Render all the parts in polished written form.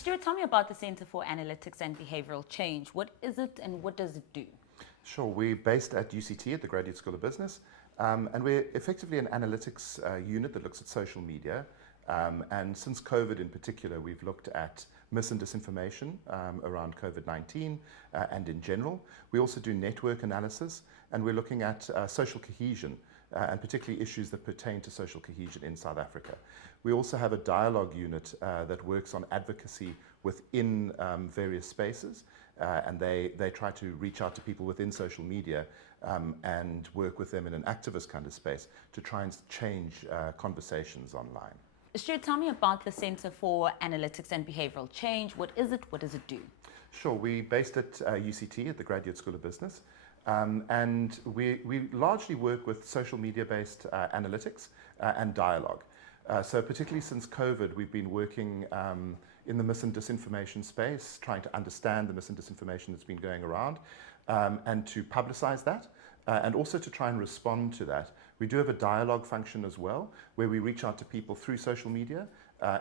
Stuart, tell me about the Centre for Analytics and Behavioural Change. What is it and what does it do? Sure, we're based at UCT at the Graduate School of Business, and we're effectively an analytics unit that looks at social media. And since COVID in particular, we've looked at mis and disinformation around COVID-19 and in general. We also do network analysis, and we're looking at social cohesion and particularly issues that pertain to social cohesion in South Africa. We also have a dialogue unit that works on advocacy within various spaces, and they try to reach out to people within social media and work with them in an activist kind of space to try and change conversations online. Stuart, tell me about the Centre for Analytics and Behavioural Change. What is it? What does it do? Sure, we're based at UCT at the Graduate School of Business. And we largely work with social media-based analytics and dialogue. So particularly since COVID, we've been working in the mis and disinformation space, trying to understand the mis and disinformation that's been going around and to publicize that and also to try and respond to that. We do have a dialogue function as well, where we reach out to people through social media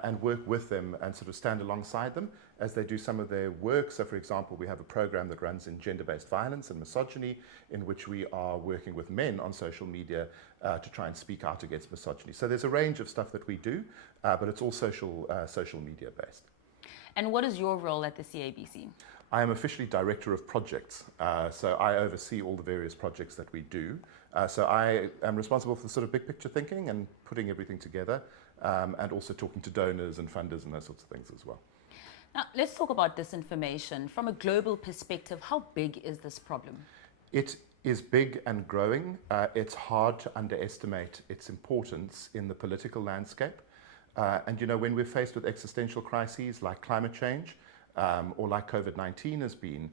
and work with them and sort of stand alongside them as they do some of their work. So for example, we have a program that runs in gender-based violence and misogyny, in which we are working with men on social media to try and speak out against misogyny. So there's a range of stuff that we do, but it's all social media based. And what is your role at the CABC? I am officially Director of Projects, so I oversee all the various projects that we do. So I am responsible for the sort of big picture thinking and putting everything together, and also talking to donors and funders and those sorts of things as well. Now, let's talk about disinformation. From a global perspective, how big is this problem? It is big and growing. It's hard to underestimate its importance in the political landscape. And you know, when we're faced with existential crises like climate change, or like COVID-19 has been,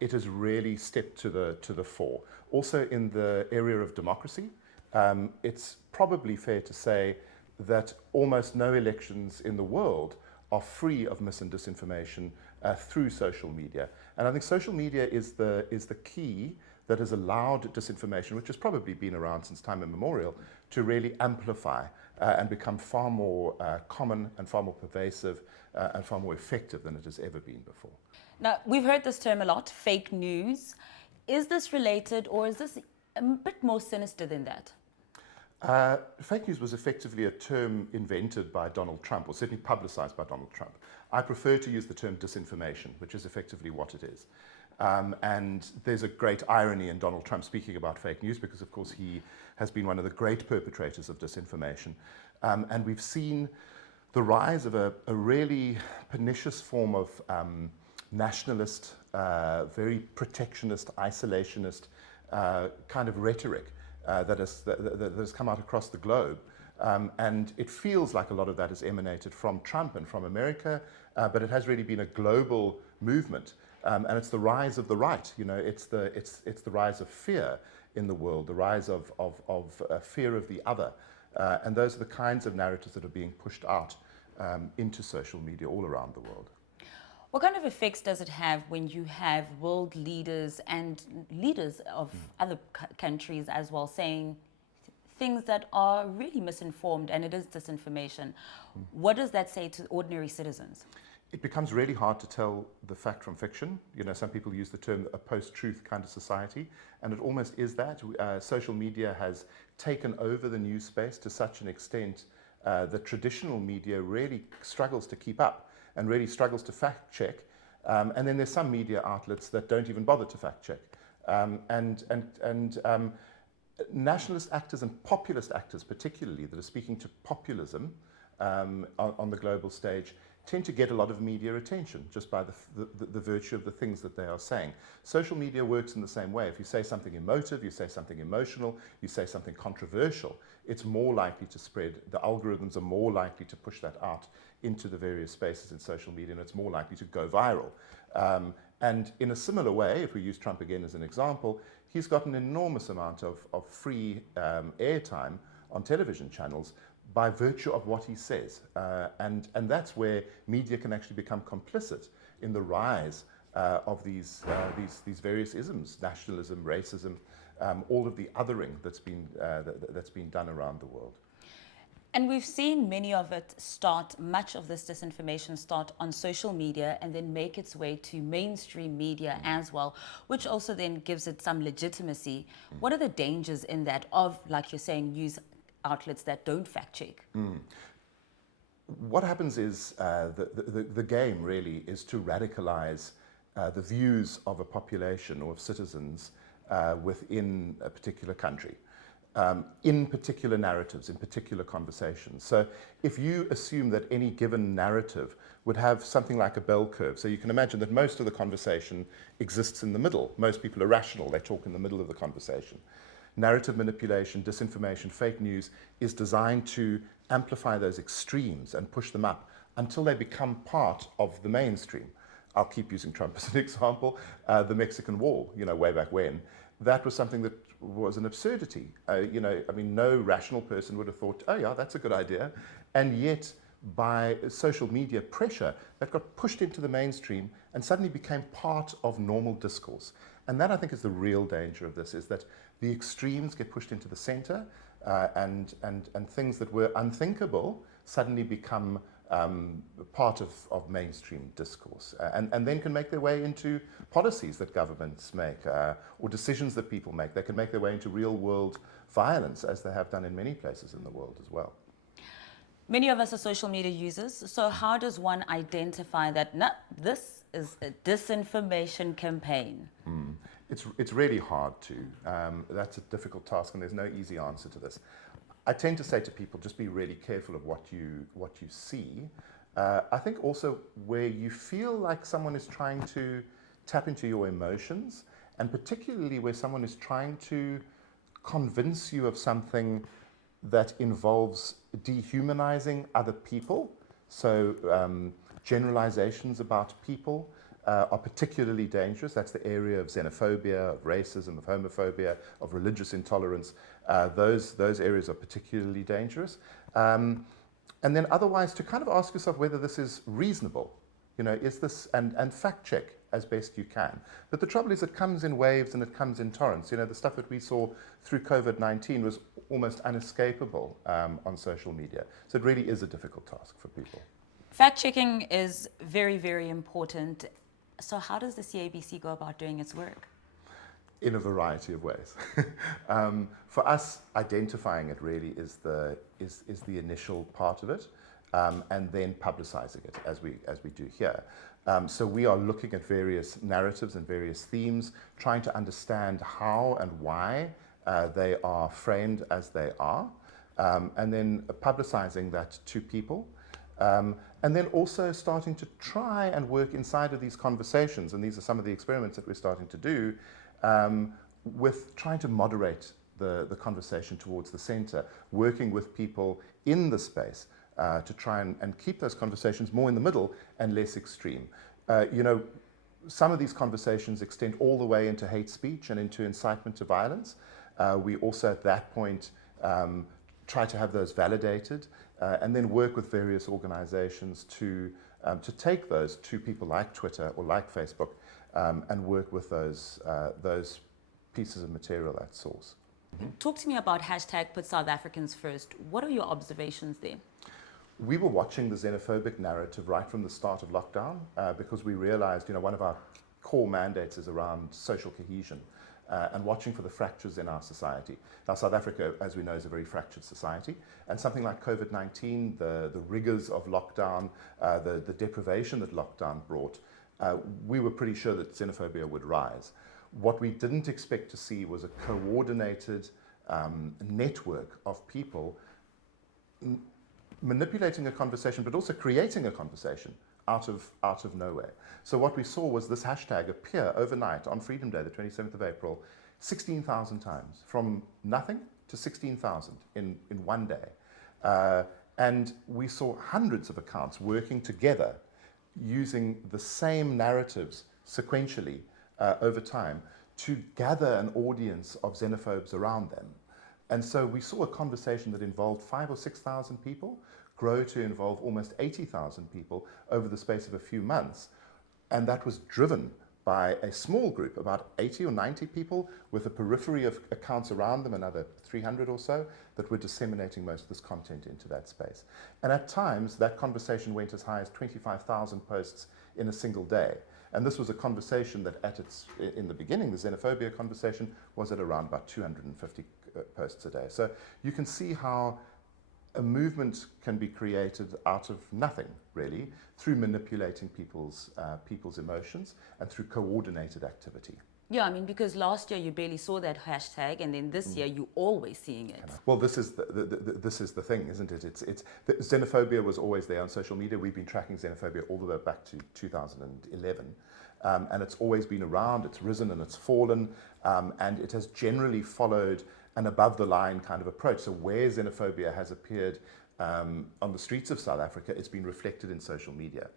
it has really stepped to the fore. Also in the area of democracy, it's probably fair to say that almost no elections in the world are free of mis and disinformation through social media. And I think social media is the key that has allowed disinformation, which has probably been around since time immemorial, to really amplify and become far more common and far more pervasive and far more effective than it has ever been before. Now, we've heard this term a lot, fake news. Is this related, or is this a bit more sinister than that? Fake news was effectively a term invented by Donald Trump, or certainly publicized by Donald Trump. I prefer to use the term disinformation, which is effectively what it is. And there's a great irony in Donald Trump speaking about fake news, because of course he has been one of the great perpetrators of disinformation. And we've seen the rise of a really pernicious form of nationalist, very protectionist, isolationist kind of rhetoric that has come out across the globe. And it feels like a lot of that has emanated from Trump and from America, but it has really been a global movement. And it's the rise of the right, you know, it's the rise of fear in the world, the rise of fear of the other. And those are the kinds of narratives that are being pushed out into social media all around the world. What kind of effects does it have when you have world leaders and leaders of other countries as well saying things that are really misinformed and it is disinformation? What does that say to ordinary citizens? It becomes really hard to tell the fact from fiction. You know, some people use the term a post-truth kind of society, and it almost is that. Social media has taken over the news space to such an extent that traditional media really struggles to keep up and really struggles to fact check. And then there's some media outlets that don't even bother to fact check. Nationalist actors and populist actors particularly that are speaking to populism on the global stage tend to get a lot of media attention just by the virtue of the things that they are saying. Social media works in the same way. If you say something emotive, you say something emotional, you say something controversial, it's more likely to spread. The algorithms are more likely to push that out into the various spaces in social media, and it's more likely to go viral. And in a similar way, if we use Trump again as an example, he's got an enormous amount of free airtime on television channels by virtue of what he says. And that's where media can actually become complicit in the rise of these various isms, nationalism, racism, all of the othering that's been done around the world. And we've seen much of this disinformation start on social media and then make its way to mainstream media as well, which also then gives it some legitimacy. What are the dangers in that of, like you're saying, news outlets that don't fact check? What happens is the game really is to radicalize the views of a population or of citizens within a particular country. In particular narratives, in particular conversations. So if you assume that any given narrative would have something like a bell curve, so you can imagine that most of the conversation exists in the middle. Most people are rational, they talk in the middle of the conversation. Narrative manipulation, disinformation, fake news is designed to amplify those extremes and push them up until they become part of the mainstream. I'll keep using Trump as an example. The Mexican Wall, way back when, that was something that was an absurdity. No rational person would have thought, oh yeah, that's a good idea. And yet, by social media pressure, that got pushed into the mainstream and suddenly became part of normal discourse. And that, I think, is the real danger of this, is that the extremes get pushed into the center and things that were unthinkable suddenly become part of mainstream discourse and then can make their way into policies that governments make or decisions that people make. They can make their way into real world violence, as they have done in many places in the world as well. Many of us are social media users, so how does one identify that, no, this is a disinformation campaign? It's really hard to. That's a difficult task, and there's no easy answer to this. I tend to say to people, just be really careful of what you see. I think also where you feel like someone is trying to tap into your emotions, and particularly where someone is trying to convince you of something that involves dehumanizing other people. So generalizations about people are particularly dangerous. That's the area of xenophobia, of racism, of homophobia, of religious intolerance. Those areas are particularly dangerous. And then otherwise, to kind of ask yourself whether this is reasonable. Is this, and fact check as best you can. But the trouble is it comes in waves and it comes in torrents. The stuff that we saw through COVID-19 was almost unescapable on social media. So it really is a difficult task for people. Fact checking is very, very important. So how does the CABC go about doing its work? In a variety of ways. For us, identifying it really is the initial part of it, and then publicizing it as we do here. So we are looking at various narratives and various themes, trying to understand how and why they are framed as they are, and then publicizing that to people. And then also starting to try and work inside of these conversations, and these are some of the experiments that we're starting to do, with trying to moderate the conversation towards the center, working with people in the space to try and keep those conversations more in the middle and less extreme. Some of these conversations extend all the way into hate speech and into incitement to violence. We also at that point try to have those validated and then work with various organizations to take those to people like Twitter or like Facebook and work with those pieces of material at source. Talk to me about #PutSouthAfricans First. What are your observations there? We were watching the xenophobic narrative right from the start of lockdown because we realized, one of our core mandates is around social cohesion and watching for the fractures in our society. Now, South Africa, as we know, is a very fractured society, and something like COVID-19, the rigors of lockdown, the deprivation that lockdown brought, we were pretty sure that xenophobia would rise. What we didn't expect to see was a coordinated network of people manipulating a conversation, but also creating a conversation out of nowhere. So what we saw was this hashtag appear overnight on Freedom Day, the 27th of April, 16,000 times, from nothing to 16,000 in one day. And we saw hundreds of accounts working together using the same narratives sequentially over time to gather an audience of xenophobes around them. And so we saw a conversation that involved 5,000 or 6,000 people grow to involve almost 80,000 people over the space of a few months. And that was driven by a small group, about 80 or 90 people, with a periphery of accounts around them, another 300 or so, that were disseminating most of this content into that space. And at times, that conversation went as high as 25,000 posts in a single day. And this was a conversation that in the beginning, the xenophobia conversation was at around about 250 posts a day. So you can see how a movement can be created out of nothing, really, through manipulating people's emotions and through coordinated activity. Yeah, I mean, because last year you barely saw that hashtag, and then this year you're always seeing it. Well, this is the thing, isn't it? Xenophobia was always there on social media. We've been tracking xenophobia all the way back to 2011. And it's always been around, it's risen and it's fallen, and it has generally followed an above-the-line kind of approach. So where xenophobia has appeared on the streets of South Africa, it's been reflected in social media.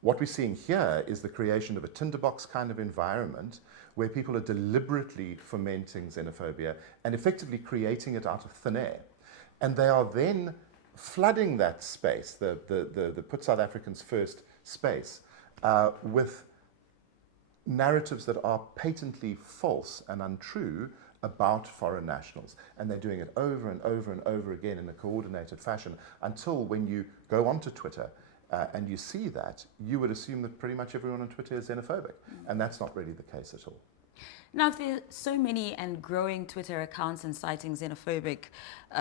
What we're seeing here is the creation of a tinderbox kind of environment where people are deliberately fomenting xenophobia and effectively creating it out of thin air. And they are then flooding that space, the Put South Africans First space, with narratives that are patently false and untrue about foreign nationals. And they're doing it over and over and over again in a coordinated fashion until when you go onto Twitter and you see that, you would assume that pretty much everyone on Twitter is xenophobic. And that's not really the case at all. Now, if there are so many and growing Twitter accounts inciting xenophobic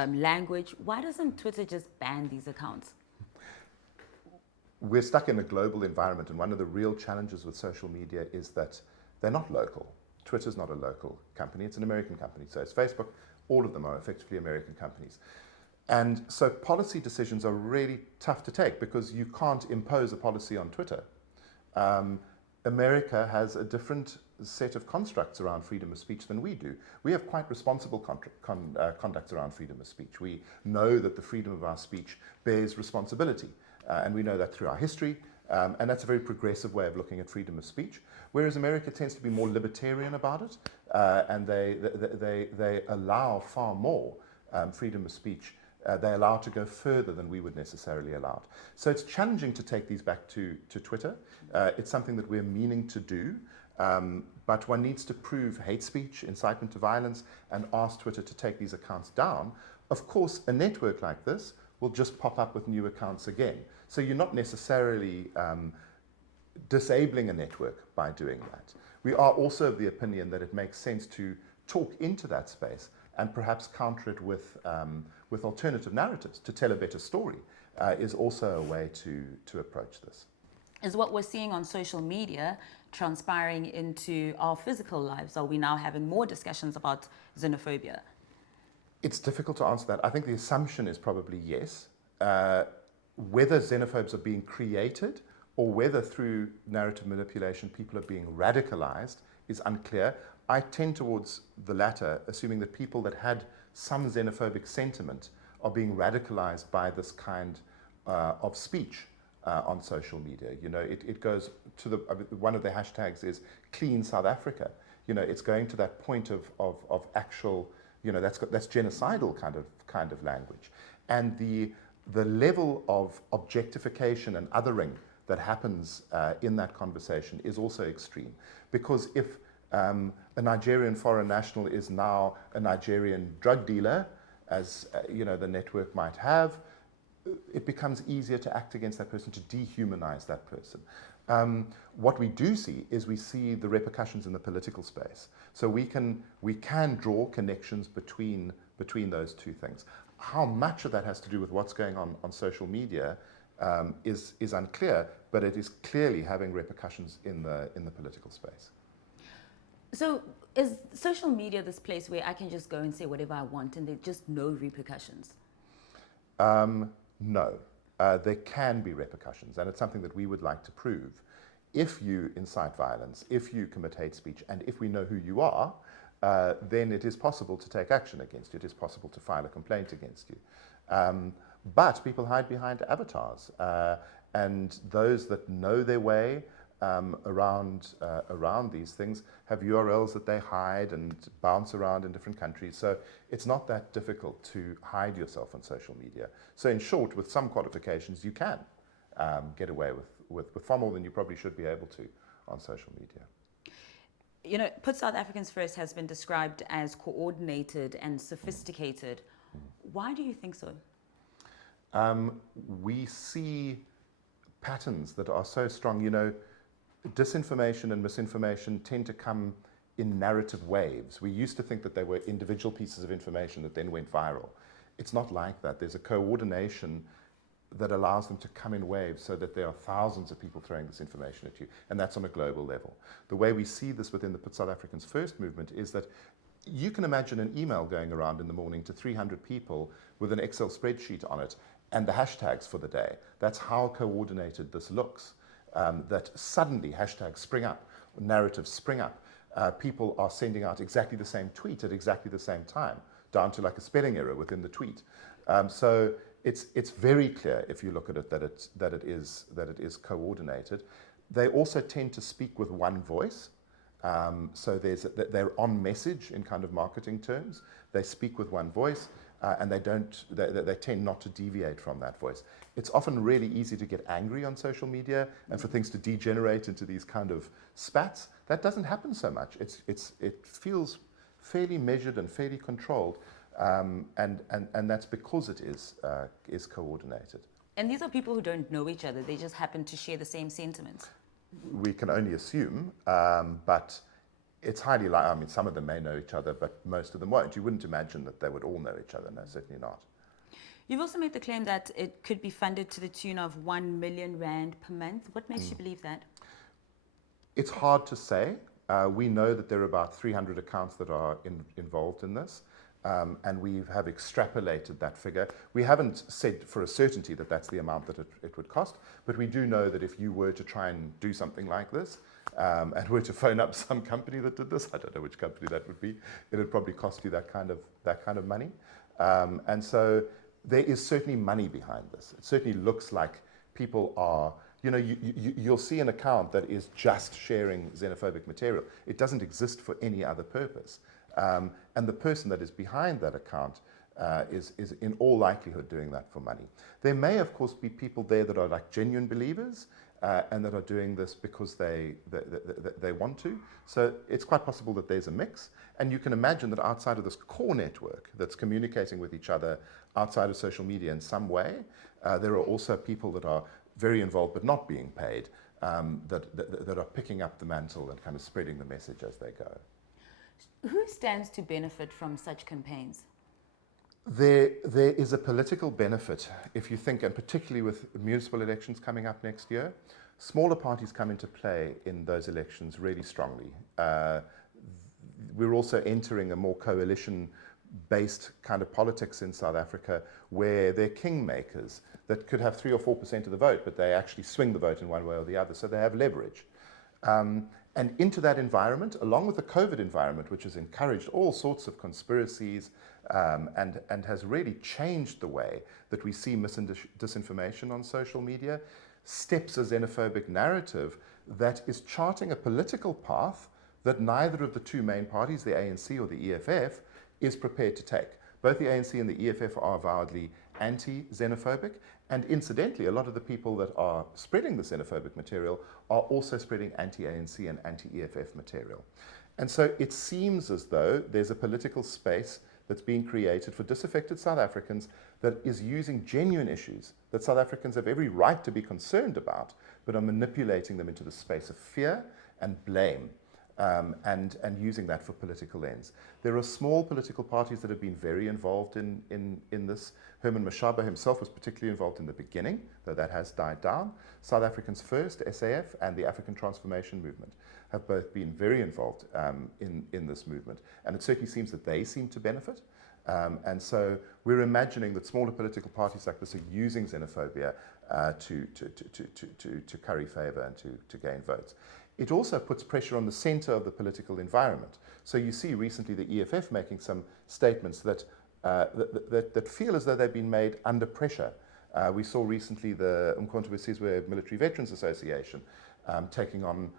language, why doesn't Twitter just ban these accounts? We're stuck in a global environment, and one of the real challenges with social media is that they're not local. Twitter's not a local company, it's an American company. So it's Facebook, all of them are effectively American companies. And so policy decisions are really tough to take because you can't impose a policy on Twitter. America has a different set of constructs around freedom of speech than we do. We have quite responsible conduct around freedom of speech. We know that the freedom of our speech bears responsibility. And we know that through our history, and that's a very progressive way of looking at freedom of speech. Whereas America tends to be more libertarian about it, and they allow far more freedom of speach. They allow it to go further than we would necessarily allow it. So it's challenging to take these back to Twitter. It's something that we're meaning to do, but one needs to prove hate speech, incitement to violence, and ask Twitter to take these accounts down. Of course, a network like this will just pop up with new accounts again. So you're not necessarily disabling a network by doing that. We are also of the opinion that it makes sense to talk into that space and perhaps counter it with alternative narratives. To tell a better story is also a way to approach this. Is what we're seeing on social media transpiring into our physical lives? Are we now having more discussions about xenophobia? It's difficult to answer that. I think the assumption is probably yes. Whether xenophobes are being created or whether through narrative manipulation people are being radicalized is unclear. I tend towards the latter, assuming that people that had some xenophobic sentiment are being radicalized by this kind of speech on social media. You know, it goes to one of the hashtags is Clean South Africa. You know, it's going to that point of actual, you know, that's genocidal kind of language. And the level of objectification and othering that happens in that conversation is also extreme. Because if a Nigerian foreign national is now a Nigerian drug dealer, as you know, the network might have, it becomes easier to act against that person, to dehumanize that person. What we do see is we see the repercussions in the political space. So we can draw connections between those two things. How much of that has to do with what's going on social media is unclear, but it is clearly having repercussions in the political space. So is social media this place where I can just go and say whatever I want and there's just no repercussions? No. There can be repercussions, and it's something that we would like to prove. If you incite violence, if you commit hate speech, and if we know who you are, then it is possible to take action against you. It is possible to file a complaint against you. But people hide behind avatars, and those that know their way around these things have URLs that they hide and bounce around in different countries. So it's not that difficult to hide yourself on social media. So in short, with some qualifications, you can get away with far more than you probably should be able to on social media. you know, Put South Africans First has been described as coordinated and sophisticated. Why do you think so? We see patterns that are so strong. You know, disinformation and misinformation tend to come in narrative waves. We used to think that they were individual pieces of information that then went viral. It's not like that. There's a coordination that allows them to come in waves so that there are thousands of people throwing this information at you, and that's on a global level. The way we see this within the Put South Africans First movement is that you can imagine an email going around in the morning to 300 people with an Excel spreadsheet on it and the hashtags for the day. That's how coordinated this looks. That suddenly hashtags spring up, narratives spring up. People are sending out exactly the same tweet at exactly the same time, down to like a spelling error within the tweet. So it's very clear if you look at it that it is coordinated. They also tend to speak with one voice. So they're on message in kind of marketing terms. They speak with one voice, and they tend not to deviate from that voice. It's often really easy to get angry on social media and for things to degenerate into these kind of spats. That doesn't happen so much. It feels fairly measured and fairly controlled, and that's because it is coordinated. And these are people who don't know each other. They just happen to share the same sentiments. We can only assume, but it's highly likely. I mean, some of them may know each other, but most of them won't. You wouldn't imagine that they would all know each other. No, certainly not. You've also made the claim that it could be funded to the tune of 1 million rand per month. What makes you believe that? It's hard to say. We know that there are about 300 accounts that are involved in this, and we have extrapolated that figure. We haven't said for a certainty that that's the amount that it would cost, but we do know that if you were to try and do something like this, and were to phone up some company that did this, I don't know which company that would be, it would probably cost you that kind of money. And so there is certainly money behind this. It certainly looks like people are, you know, you'll see an account that is just sharing xenophobic material. It doesn't exist for any other purpose. And the person that is behind that account is in all likelihood doing that for money. There may, of course, be people there that are like genuine believers and that are doing this because they want to. So it's quite possible that there's a mix. And you can imagine that outside of this core network that's communicating with each other outside of social media in some way, there are also people that are very involved but not being paid, that are picking up the mantle and kind of spreading the message as they go. Who stands to benefit from such campaigns? There is a political benefit if you think, and particularly with municipal elections coming up next year, smaller parties come into play in those elections really strongly. We're also entering a more coalition-based kind of politics in South Africa where they're kingmakers that could have 3 or 4% of the vote, but they actually swing the vote in one way or the other, so they have leverage. And into that environment, along with the COVID environment, which has encouraged all sorts of conspiracies and has really changed the way that we see disinformation on social media, steps a xenophobic narrative that is charting a political path that neither of the two main parties, the ANC or the EFF, is prepared to take. Both the ANC and the EFF are avowedly anti-xenophobic, and incidentally, a lot of the people that are spreading the xenophobic material are also spreading anti-ANC and anti-EFF material. And so it seems as though there's a political space that's being created for disaffected South Africans that is using genuine issues that South Africans have every right to be concerned about, but are manipulating them into the space of fear and blame. And using that for political ends. There are small political parties that have been very involved in this. 𝗀𝗵𝗶𝘀 himself was particularly involved in the beginning, though that has died down. South Africans First, SAF, and the African Transformation Movement have both been very involved in this movement. And it certainly seems that they seem to benefit. And so we're imagining that smaller political parties like this are using xenophobia to curry favor and to gain votes. It also puts pressure on the center of the political environment. So you see recently the EFF making some statements that feel as though they've been made under pressure. We saw recently the 𝗀𝗁𝗶𝗴𝗶 Military Veterans Association taking on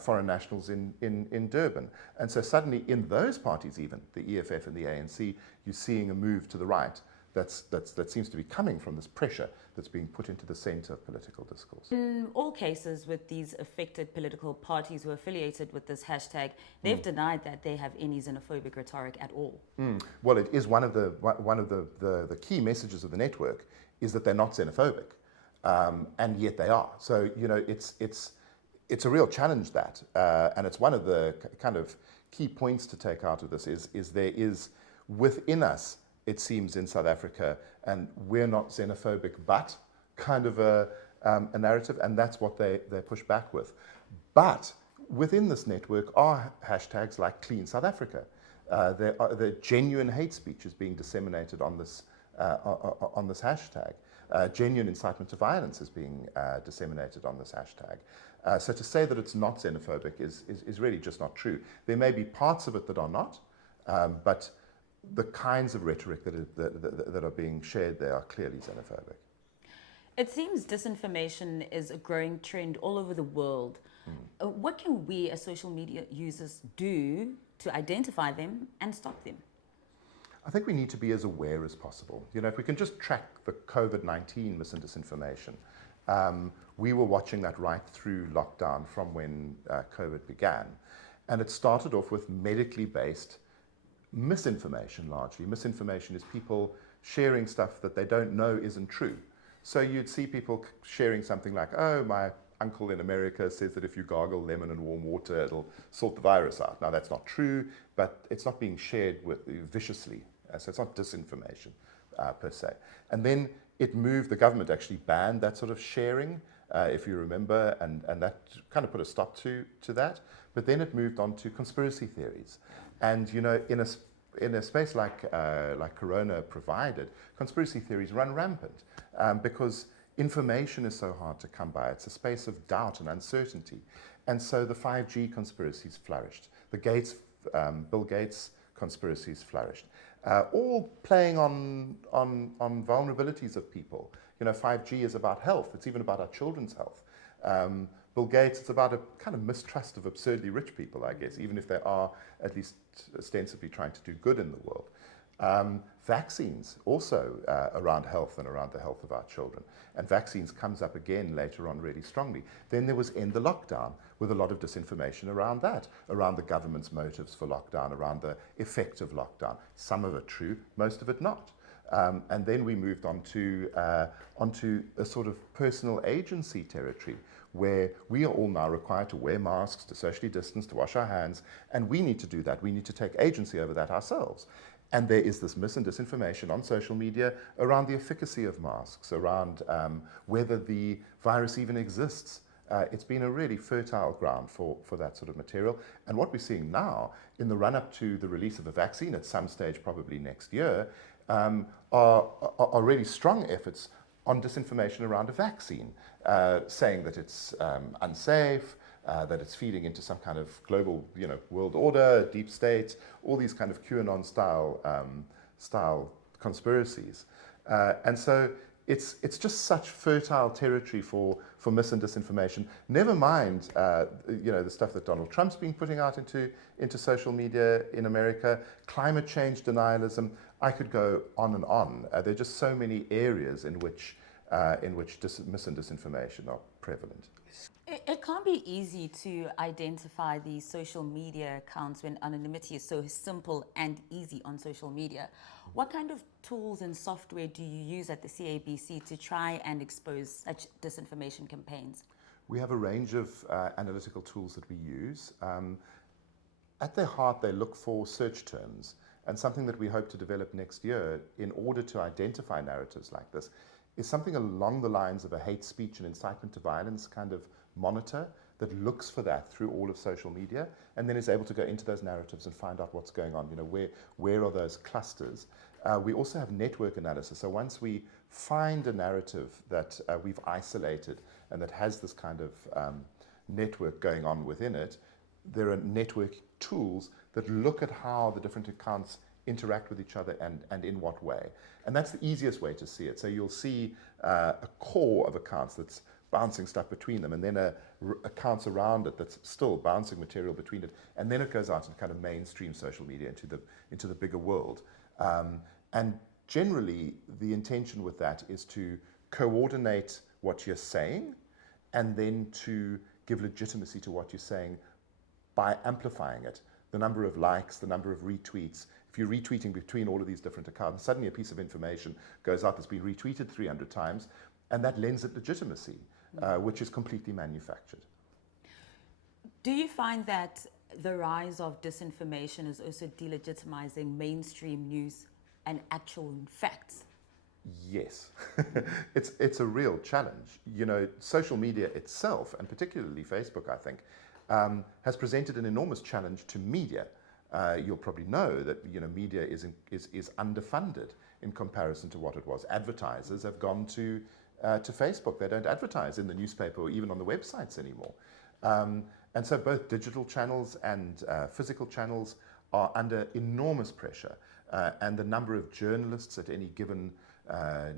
foreign nationals in Durban. And so suddenly in those parties even, the EFF and the ANC, you're seeing a move to the right that seems to be coming from this pressure that's being put into the center of political discourse. In all cases with these affected political parties who are affiliated with this hashtag, they've denied that they have any xenophobic rhetoric at all. Well, it is one of the key messages of the network is that they're not xenophobic, and yet they are. So, you know, it's a real challenge that, and it's one of the kind of key points to take out of this is there is within us, it seems, in South Africa, and we're not xenophobic, but kind of a narrative, and that's what they push back with. But within this network are hashtags like Clean South Africa. The genuine hate speech is being disseminated on this hashtag. Genuine incitement to violence is being disseminated on this hashtag. So to say that it's not xenophobic is really just not true. There may be parts of it that are not, but the kinds of rhetoric that are being shared there are clearly xenophobic. It seems disinformation is a growing trend all over the world. What can we as social media users do to identify them and stop them? I think we need to be as aware as possible. You know, if we can just track the COVID-19 mis and disinformation, we were watching that right through lockdown from when COVID began. And it started off with medically based misinformation largely. Misinformation is people sharing stuff that they don't know isn't true. So you'd see people sharing something like, oh, my uncle in America says that if you gargle lemon and warm water, it'll sort the virus out. Now, that's not true, but it's not being shared viciously. So it's not disinformation per se. And then it moved, the government actually banned that sort of sharing, if you remember, and that kind of put a stop to that. But then it moved on to conspiracy theories. And, you know, in a space like Corona provided, conspiracy theories run rampant because information is so hard to come by. It's a space of doubt and uncertainty. And so the 5G conspiracies flourished. The Bill Gates conspiracies flourished. All playing on vulnerabilities of people. You know, 5G is about health. It's even about our children's health. Bill Gates, it's about a kind of mistrust of absurdly rich people, I guess, even if they are at least ostensibly trying to do good in the world. Vaccines, also around health and around the health of our children. And vaccines comes up again later on really strongly. Then there was End the Lockdown, with a lot of disinformation around that, around the government's motives for lockdown, around the effect of lockdown. Some of it true, most of it not. And then we moved onto a sort of personal agency territory, where we are all now required to wear masks, to socially distance, to wash our hands, and we need to do that. We need to take agency over that ourselves. And there is this mis and disinformation on social media around the efficacy of masks, around whether the virus even exists. It's been a really fertile ground for that sort of material. And what we're seeing now, in the run-up to the release of a vaccine at some stage, probably next year, are really strong efforts on disinformation around a vaccine, saying that it's unsafe, that it's feeding into some kind of global, you know, world order, deep state, all these kind of QAnon style conspiracies. And so it's just such fertile territory for mis and disinformation. Never mind, you know, the stuff that Donald Trump's been putting out into social media in America, climate change denialism. I could go on and on. There are just so many areas in which mis and disinformation are prevalent. It can't be easy to identify these social media accounts when anonymity is so simple and easy on social media. What kind of tools and software do you use at the CABC to try and expose such disinformation campaigns? We have a range of analytical tools that we use. At their heart, they look for search terms, and something that we hope to develop next year in order to identify narratives like this is something along the lines of a hate speech and incitement to violence kind of monitor that looks for that through all of social media and then is able to go into those narratives and find out what's going on. You know, where are those clusters? We also have network analysis. So once we find a narrative that we've isolated and that has this kind of network going on within it, there are network tools that look at how the different accounts interact with each other and in what way. And that's the easiest way to see it. So you'll see a core of accounts that's bouncing stuff between them, and then accounts around it that's still bouncing material between it, and then it goes out into kind of mainstream social media into the bigger world. And generally, the intention with that is to coordinate what you're saying and then to give legitimacy to what you're saying by amplifying it. The number of likes, the number of retweets. If you're retweeting between all of these different accounts, suddenly a piece of information goes out that's been retweeted 300 times, and that lends it legitimacy, which is completely manufactured. Do you find that the rise of disinformation is also delegitimizing mainstream news and actual facts? Yes, it's a real challenge. You know, social media itself, and particularly Facebook, I think, has presented an enormous challenge to media. You'll probably know that media is underfunded in comparison to what it was. Advertisers have gone to Facebook. They don't advertise in the newspaper or even on the websites anymore. And so both digital channels and physical channels are under enormous pressure. And the number of journalists at any given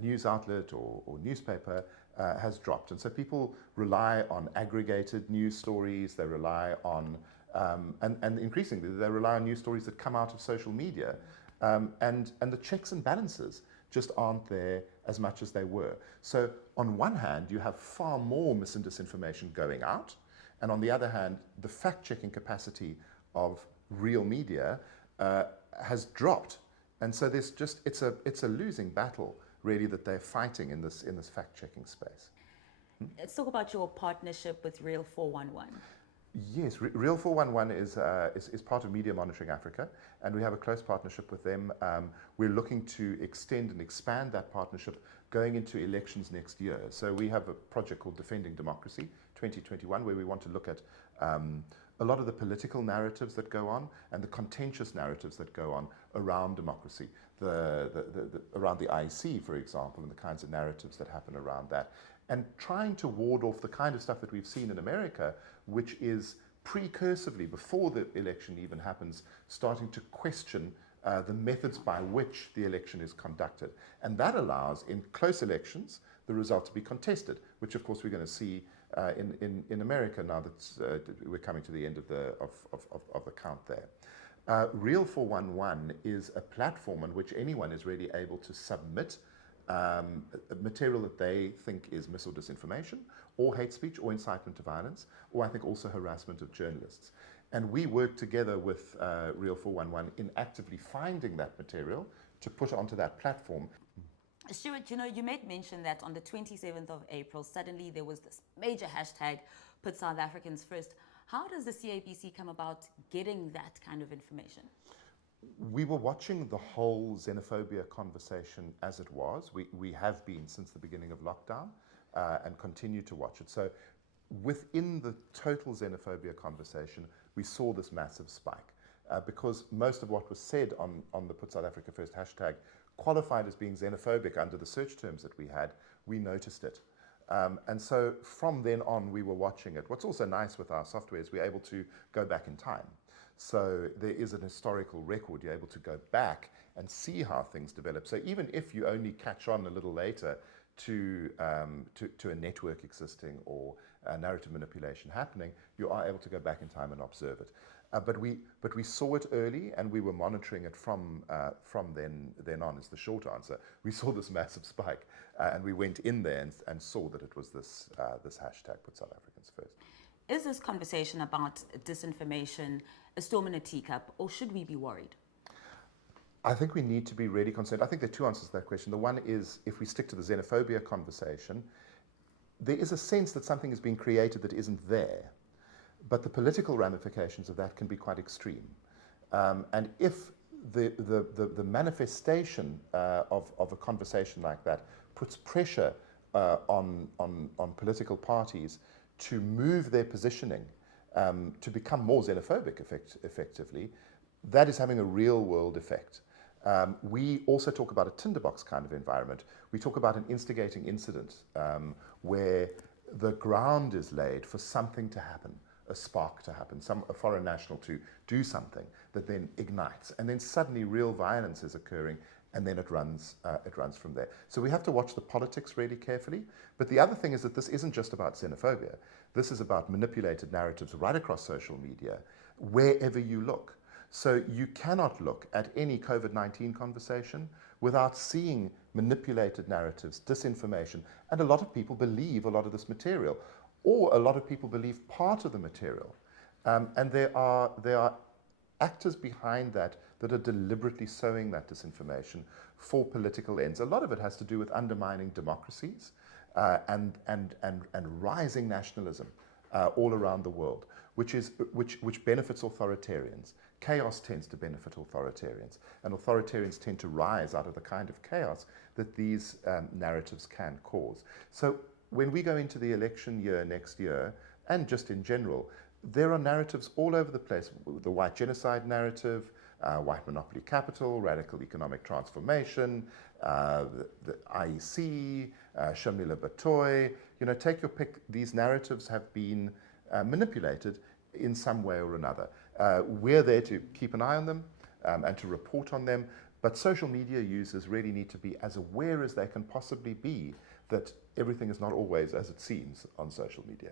news outlet or newspaper has dropped. And so people rely on aggregated news stories, they rely on, and increasingly, they rely on news stories that come out of social media. And the checks and balances just aren't there as much as they were. So on one hand, you have far more mis and disinformation going out, and on the other hand, the fact-checking capacity of real media has dropped. And so there's just, it's a losing battle, really, that they're fighting in this fact-checking space. Let's talk about your partnership with Real 411. Yes, Real 411 is part of Media Monitoring Africa, and we have a close partnership with them. We're looking to extend and expand that partnership going into elections next year. So we have a project called Defending Democracy 2021, where we want to look at a lot of the political narratives that go on and the contentious narratives that go on around democracy, around the IEC, for example, and the kinds of narratives that happen around that, and trying to ward off the kind of stuff that we've seen in America, which is precursively, before the election even happens, starting to question the methods by which the election is conducted. And that allows, in close elections, the result to be contested, which of course we're going to see in America now that we're coming to the end of the count there. Real 411 is a platform on which anyone is really able to submit material that they think is mis or disinformation, or hate speech, or incitement to violence, or I think also harassment of journalists. And we work together with Real 411 in actively finding that material to put onto that platform. Stuart, you made mention that on the 27th of April, suddenly there was this major hashtag, Put South Africans First. How does the CABC come about getting that kind of information? We were watching the whole xenophobia conversation as it was. We have been since the beginning of lockdown and continue to watch it. So within the total xenophobia conversation, we saw this massive spike because most of what was said on the Put South Africa First hashtag qualified as being xenophobic under the search terms that we had. We noticed it. And so from then on, we were watching it. What's also nice with our software is we're able to go back in time. So there is an historical record. You're able to go back and see how things develop. So even if you only catch on a little later to a network existing or narrative manipulation happening, you are able to go back in time and observe it. But we saw it early, and we were monitoring it from then on, is the short answer. We saw this massive spike, and we went in there and saw that it was this hashtag, Put South Africans First. Is this conversation about disinformation a storm in a teacup, or should we be worried? I think we need to be really concerned. I think there are two answers to that question. The one is, if we stick to the xenophobia conversation, there is a sense that something is being created that isn't there. But the political ramifications of that can be quite extreme. And if the manifestation of a conversation like that puts pressure on political parties to move their positioning to become more xenophobic effectively, that is having a real world effect. We also talk about a tinderbox kind of environment. We talk about an instigating incident where the ground is laid for something to happen, a spark to happen, a foreign national to do something that then ignites, and then suddenly real violence is occurring, and then it runs from there. So we have to watch the politics really carefully. But the other thing is that this isn't just about xenophobia. This is about manipulated narratives right across social media, wherever you look. So you cannot look at any COVID-19 conversation without seeing manipulated narratives, disinformation, and a lot of people believe a lot of this material, or a lot of people believe part of the material. And there are actors behind that are deliberately sowing that disinformation for political ends. A lot of it has to do with undermining democracies and rising nationalism all around the world, which benefits authoritarians. Chaos tends to benefit authoritarians, and authoritarians tend to rise out of the kind of chaos that these narratives can cause. So when we go into the election year next year, and just in general, there are narratives all over the place. The white genocide narrative, white monopoly capital, radical economic transformation, the IEC, 𝗀𝗵𝗶𝘀. You know, take your pick. These narratives have been manipulated in some way or another. We're there to keep an eye on them and to report on them, but social media users really need to be as aware as they can possibly be that everything is not always as it seems on social media.